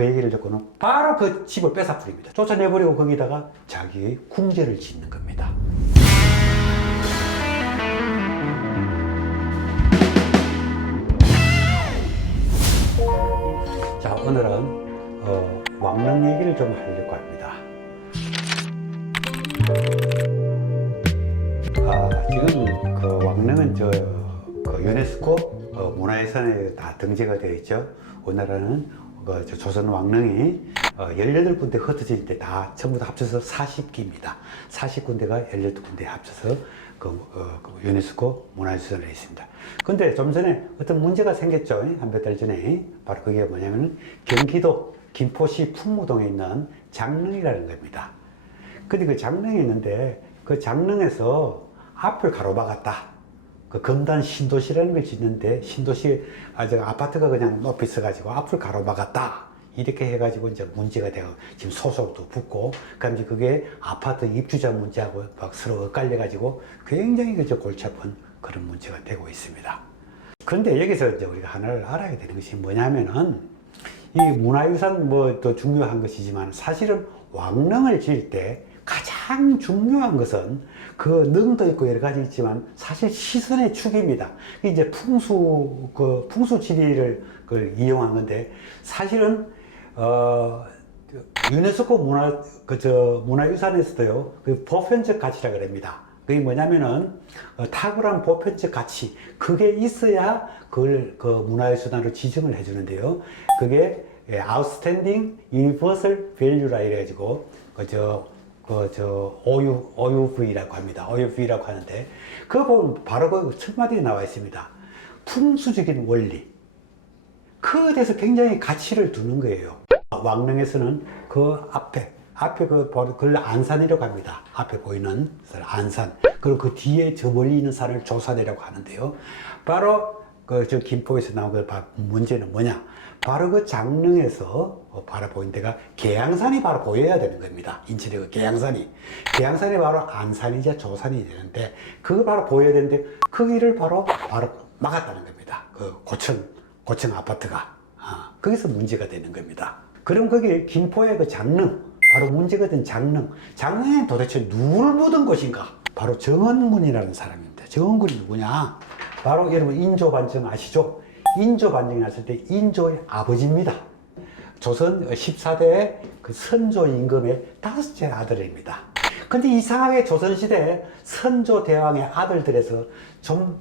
그 얘기를 듣고는 바로 그 집을 뺏어버립니다. 쫓아내버리고 거기다가 자기의 궁전을 짓는 겁니다. 자, 오늘은 왕릉 얘기를 좀 하려고 합니다. 지금 그 왕릉은 그 유네스코 문화유산에 다 등재가 되어 있죠. 우리나라는 조선 왕릉이 18군데 흩어질 때 다 전부 다 합쳐서 40기입니다. 40군데가 18군데 합쳐서 그 유네스코 문화유산에 있습니다. 근데 좀 전에 어떤 문제가 생겼죠. 한 몇 달 전에. 바로 그게 뭐냐면 경기도 김포시 풍무동에 있는 장릉이라는 겁니다. 근데 그 장릉이 있는데 그 장릉에서 앞을 가로막았다. 그 검단 신도시라는 걸 짓는데 신도시 아파트가 그냥 높이 있어가지고 앞을 가로막았다. 이렇게 해가지고 이제 문제가 되고 지금 소송도 붙고 그다음에 그게 아파트 입주자 문제하고 막 서로 엇갈려가지고 굉장히 골치 아픈 그런 문제가 되고 있습니다. 그런데 여기서 이제 우리가 하나를 알아야 되는 것이 뭐냐면은 이 문화유산 또 중요한 것이지만 사실은 왕릉을 지을 때 가장 중요한 것은 그 능도 있고 여러 가지 있지만 사실 시선의 축입니다. 이제 풍수지리를 이용한 건데 사실은 유네스코 문화유산에서도요 그 보편적 가치라 그럽니다. 그게 뭐냐면은 탁월한 보편적 가치 그게 있어야 그걸 그 문화유산으로 지정을 해주는데요. 그게 Outstanding Universal Value라 이래가지고 OUV라고 합니다. OUV라고 하는데 그거 보면 바로 그 첫 마디에 나와 있습니다. 풍수적인 원리. 그에 대해서 굉장히 가치를 두는 거예요. 왕릉에서는 그 앞에 그걸 안산이라고 합니다. 앞에 보이는 안산. 그리고 그 뒤에 저 멀리 있는 산을 조산이라고 하는데요. 바로 김포에서 나온 그 문제는 뭐냐? 바로 그 장릉에서 바로 보이는 데가 계양산이 바로 보여야 되는 겁니다. 인천의 그 계양산이 바로 안산이자 조산이 되는데 그거 바로 보여야 되는데 그 길을 바로 막았다는 겁니다. 그 고층 아파트가 거기서 문제가 되는 겁니다. 그럼 거기 김포의 그 장릉 바로 문제가 된 장릉에 도대체 누굴 묻은 곳인가? 바로 정은군이라는 사람입니다. 정은군이 누구냐? 바로 여러분 인조반정 아시죠? 인조반정이 났을 때 인조의 아버지입니다. 조선 14대 그 선조 임금의 5째 아들입니다. 근데 이상하게 조선시대 선조 대왕의 아들들에서 좀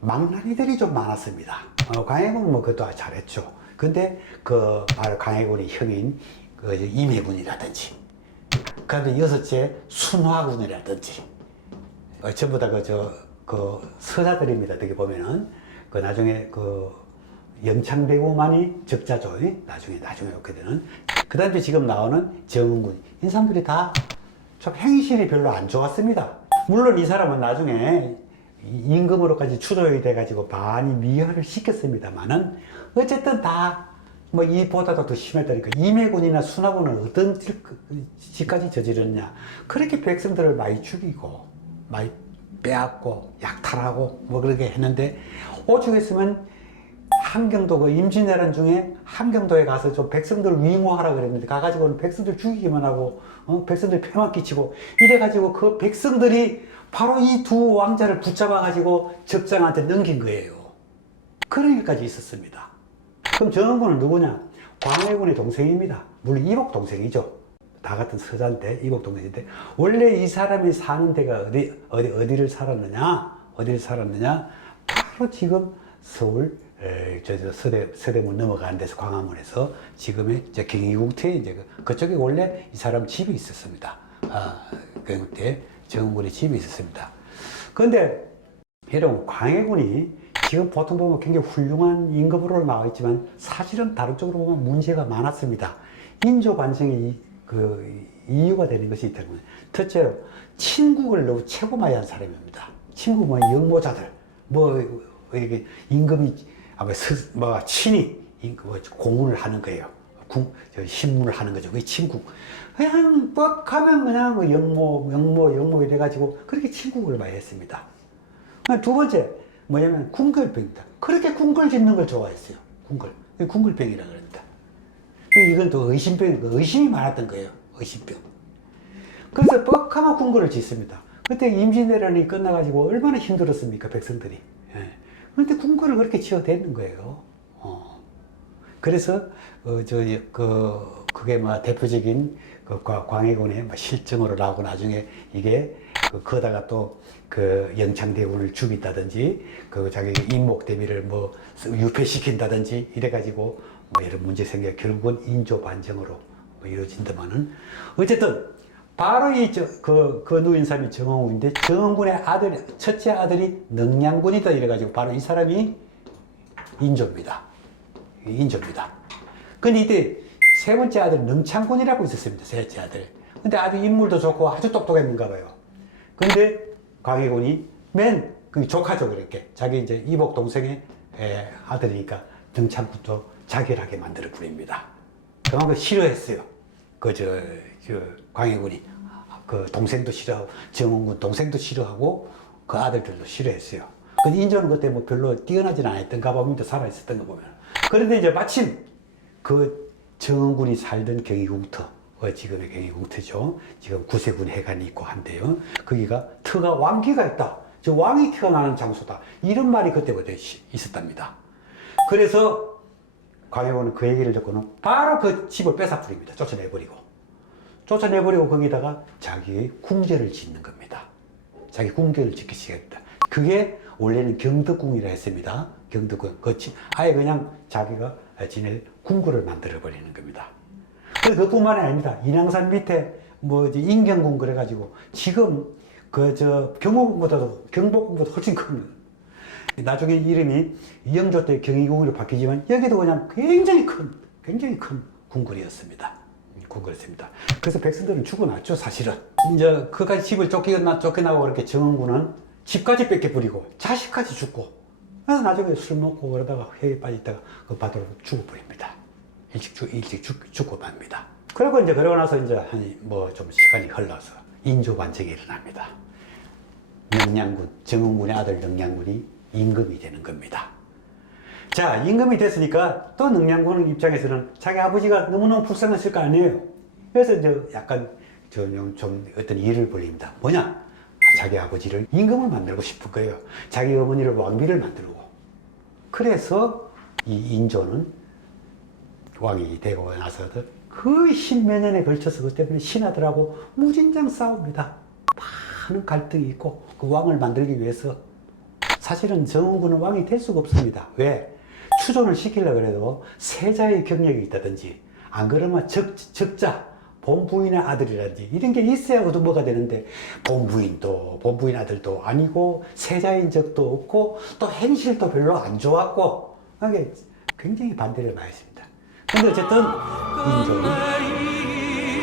망나니들이 좀 많았습니다. 광해군은 그것도 잘했죠. 근데 바로 광해군의 형인 임해군이라든지 그다음에 6째 순화군이라든지 전부 다 서사들입니다. 여기 보면은 나중에 영창배구만이 적자죠. 나중에 얻게 되는. 그 다음에 지금 나오는 정은군. 이 사람들이 다 좀 행실이 별로 안 좋았습니다. 물론 이 사람은 나중에 임금으로까지 추도이 돼가지고 많이 미화를 시켰습니다만은 어쨌든 다 이보다도 더 심했다니까. 임해군이나 순화군은 어떤 짓까지 저지르느냐. 그렇게 백성들을 많이 죽이고, 많이 빼앗고, 약탈하고, 그렇게 했는데, 오죽했으면 함경도 임진왜란 중에 함경도에 가서 좀 백성들을 위모하라 그랬는데, 가가지고는 백성들 죽이기만 하고, 백성들 폐만 끼치고, 이래가지고 그 백성들이 바로 이 두 왕자를 붙잡아가지고 적장한테 넘긴 거예요. 그런 일까지 있었습니다. 그럼 정은군은 누구냐? 광해군의 동생입니다. 물론 이복 동생이죠. 다 같은 서자인데 이복 동생인데 원래 이 사람이 사는 데가 어디를 살았느냐? 바로 지금 서울 서대문 넘어가는 데서 광화문에서 지금의 경희궁터에 그쪽에 원래 이 사람 집이 있었습니다. 그때 정은군의 집이 있었습니다. 그런데 여러분 광해군이 지금 보통 보면 굉장히 훌륭한 임금으로 나와 있지만 사실은 다른 쪽으로 보면 문제가 많았습니다. 인조반정의 이유가 되는 것이 있다는 거예요. 첫째로 친국을 너무 최고마이한 사람입니다. 친국 영모자들 이렇게 임금이 친히 공문을 하는 거예요. 신문을 하는 거죠. 그게 친국. 그냥 가면 그냥 영모 이래가지고 그렇게 친국을 많이 했습니다. 두 번째 뭐냐면 궁궐병이다. 그렇게 궁궐 짓는 걸 좋아했어요. 궁궐병이라고 그럽니다. 이건 또 의심이 많았던 거예요. 의심병. 그래서 뻑하면 궁궐을 짓습니다. 그때 임진왜란이 끝나가지고 얼마나 힘들었습니까, 백성들이. 예. 그런데 궁궐을 그렇게 지어댔는 거예요. 그래서, 그게 뭐 대표적인 광해군의 실정으로 나오고 나중에 이게 거다가 또 그 영창대군을 죽인다든지 자기 인목 대비를 뭐 유폐시킨다든지 이래가지고 뭐 이런 문제 생겨 결국은 인조 반정으로 뭐 이루어진다마는 어쨌든 바로 그 누인 사람이 정원군인데 정원군의 첫째 아들이 능량군이다 이래가지고 바로 이 사람이 인조입니다. 근데 이때 세 번째 아들 능창군이라고 있었습니다. 셋째 아들. 근데 아주 인물도 좋고 아주 똑똑했는가 봐요. 근데 광해군이 그 조카죠, 그렇게. 자기 이제 이복 동생의 아들이니까 능창군도 자결하게 만들어 버립니다. 그만큼 싫어했어요. 광해군이. 그 동생도 싫어하고, 정원군 동생도 싫어하고, 그 아들들도 싫어했어요. 근데 인조는 그때 뭐 별로 뛰어나진 않았던가 봅니다. 살아있었던 거 보면. 그런데 이제 마침 그 정원군이 살던 경희궁터, 지금의 경희궁터죠. 지금 구세군 해관이 있고 한데요. 거기가 터가 왕기가 있다. 저 왕이 태어나는 장소다. 이런 말이 그때부터 있었답니다. 그래서 광해군은 그 얘기를 듣고는 바로 그 집을 뺏어버립니다. 쫓아내버리고 거기다가 자기의 궁전을 짓는 겁니다. 자기 궁전을 짓기 시작했다. 그게 원래는 경덕궁이라 했습니다. 경덕궁. 아예 그냥 자기가 지낼 궁궐을 만들어버리는 겁니다. 그뿐만이 아닙니다. 인왕산 밑에 뭐 인경궁 그래가지고 지금 경복궁보다 훨씬 큽니다. 나중에 이름이 영조 때 경희궁으로 바뀌지만 여기도 그냥 굉장히 큰 궁궐이었습니다. 그래서 백성들은 죽어났죠, 사실은. 이제 그까지 집을 쫓겨나고 그렇게 정원군은 집까지 뺏겨버리고 자식까지 죽고 그래서 나중에 술 먹고 그러다가 회에 빠지다가 그 바다로 죽어버립니다. 일찍 죽고 맙니다. 그러고 그러고 나서 이제 좀 시간이 흘러서 인조 반정이 일어납니다. 정원군의 아들 능량군이 임금이 되는 겁니다. 자, 임금이 됐으니까 또 능량군 입장에서는 자기 아버지가 너무너무 불쌍했을 거 아니에요. 그래서 이제 약간 좀 어떤 일을 벌립니다. 뭐냐? 자기 아버지를 임금을 만들고 싶은 거예요. 자기 어머니를 왕비를 만들고. 그래서 이 인조는 왕이 되고 나서도 그 십몇 년에 걸쳐서 그 때문에 신하들하고 무진장 싸웁니다. 많은 갈등이 있고 그 왕을 만들기 위해서 사실은 정원군은 왕이 될 수가 없습니다. 왜? 추존을 시키려고 해도 세자의 경력이 있다든지 안 그러면 적자 본부인의 아들이라든지 이런 게 있어야 얻어먹어야 되는데 본부인 아들도 아니고 세자인 적도 없고 또 행실도 별로 안 좋았고 그게 굉장히 반대를 많이 했습니다. 근데 어쨌든 인조는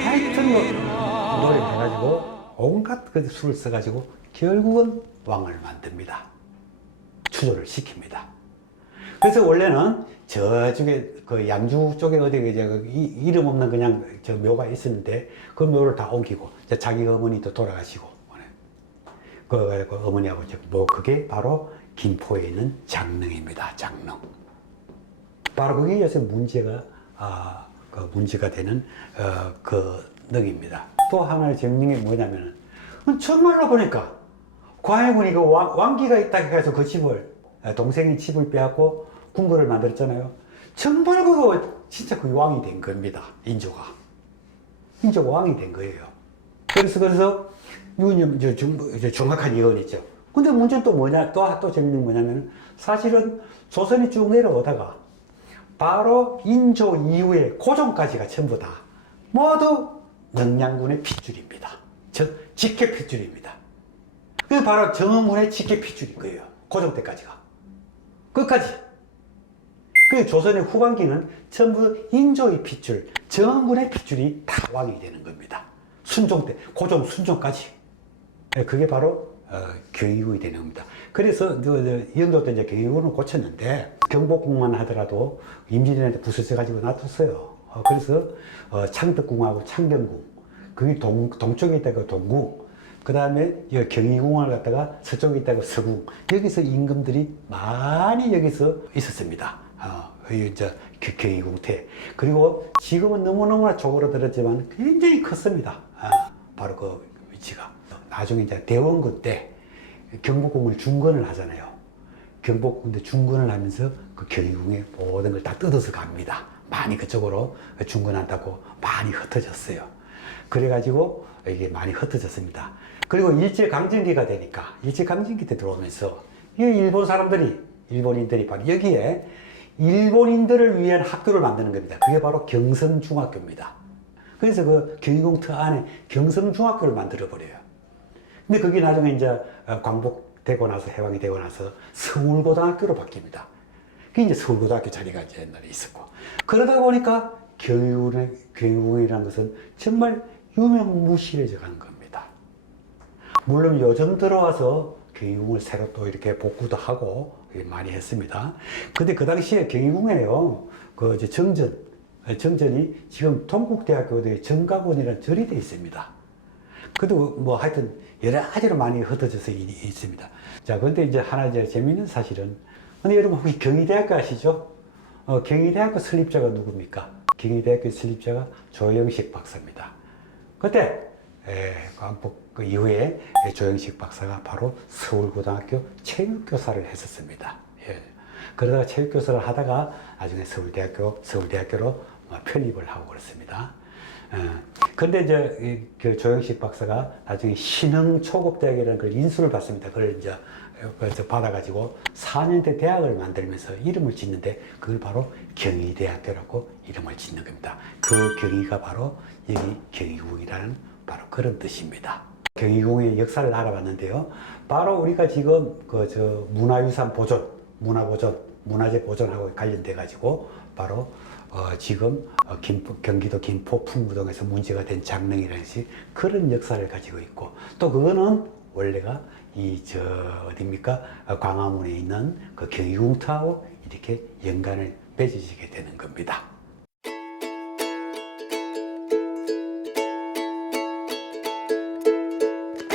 하여튼 노력을 해가지고 온갖 그 수를 써가지고 결국은 왕을 만듭니다. 추조를 시킵니다. 그래서 원래는 저쪽에 그 양주 쪽에 어디 이름 없는 그냥 저 묘가 있었는데 그 묘를 다 옮기고 자기 어머니도 돌아가시고 그 어머니하고 그게 바로 김포에 있는 장릉입니다. 장릉. 바로 그게 요새 문제가 되는 그 능입니다. 또 하나의 정릉이 뭐냐면은 정말로 보니까 광해군이 그 왕기가 있다 해서 그 집을 동생이 집을 빼앗고 궁궐을 만들었잖아요. 정말 그거 진짜 그 왕이 된 겁니다. 인조가 왕이 된 거예요. 그래서 정확한 예언이죠. 근데 문제는 또 뭐냐, 또 재밌는 뭐냐면 사실은 조선이 쭉 내려오다가 바로 인조 이후에 고종까지가 전부 다 모두 능량군의 핏줄입니다. 직계 핏줄입니다. 그게 바로 정원군의 직계 핏줄인 거예요. 고종 때까지가. 끝까지. 그 조선의 후반기는 전부 인조의 핏줄, 정원군의 핏줄이 다 왕이 되는 겁니다. 순종 때, 고종 순종까지. 그게 바로 경희국이 되는 겁니다. 그래서 영조 때 이제 경희국은 고쳤는데 경복궁만 하더라도 임진왜란때 부서져가지고 놔뒀어요. 그래서 창덕궁하고 창경궁, 그게 동쪽에 있다가 동궁, 그 다음에 경희궁을 갖다가 서쪽에 있다가 서궁, 여기서 임금들이 많이 여기서 있었습니다. 이제 경희궁태. 그리고 지금은 너무너무나 쪼그라들었지만 굉장히 컸습니다. 바로 그 위치가. 나중에 이제 대원군 때 경복궁을 중건을 하잖아요. 경복궁 때 중건을 하면서 그 경희궁의 모든 걸 다 뜯어서 갑니다. 많이 그쪽으로 중건한다고 많이 흩어졌어요. 그래가지고 이게 많이 흩어졌습니다. 그리고 일제강점기가 되니까 일제강점기 때 들어오면서 이 일본 사람들이 일본인들이 바로 여기에 일본인들을 위한 학교를 만드는 겁니다. 그게 바로 경성중학교입니다. 그래서 그 경희궁터 안에 경성중학교를 만들어 버려요. 근데 그게 나중에 이제 광복되고 나서 해방이 되고 나서 서울고등학교로 바뀝니다. 그게 이제 서울고등학교 자리가 이제 옛날에 있었고 그러다 보니까 경희궁이라는 것은 정말 유명무실해져 가는 겁니다. 물론 요즘 들어와서 경희궁을 새로 또 이렇게 복구도 하고 많이 했습니다. 근데 그 당시에 경희궁에요, 그 이제 정전이 지금 동국대학교의 정각원이라는 절이 돼 있습니다. 그래도 뭐 하여튼 여러 가지로 많이 흩어져서 있습니다. 자, 근데 이제 하나 이제 재미있는 사실은, 근데 여러분 혹시 경희대학교 아시죠? 경희대학교 설립자가 누굽니까? 경희대학교 설립자가 조영식 박사입니다. 그때 광복 그 이후에 조영식 박사가 바로 서울고등학교 체육교사를 했었습니다. 예. 그러다가 체육교사를 하다가 나중에 서울대학교로 편입을 하고 그렇습니다. 근데 이제 그 조영식 박사가 나중에 신흥초급대학이라는 걸 인수를 받습니다. 그걸 이제 그래서 받아가지고 4년대 대학을 만들면서 이름을 짓는데 그걸 바로 경희대학교라고 이름을 짓는 겁니다. 그 경희가 바로 여기 경희궁이라는 바로 그런 뜻입니다. 경희궁의 역사를 알아봤는데요. 바로 우리가 지금 그 문화유산 보존, 문화재 보존하고 관련돼 가지고 바로 지금 경기도 김포 풍무동에서 문제가 된 장릉이라는 것이 그런 역사를 가지고 있고 또 그거는 원래가 어디입니까? 광화문에 있는 그 경희궁터하고 이렇게 연관을 맺어지게 되는 겁니다.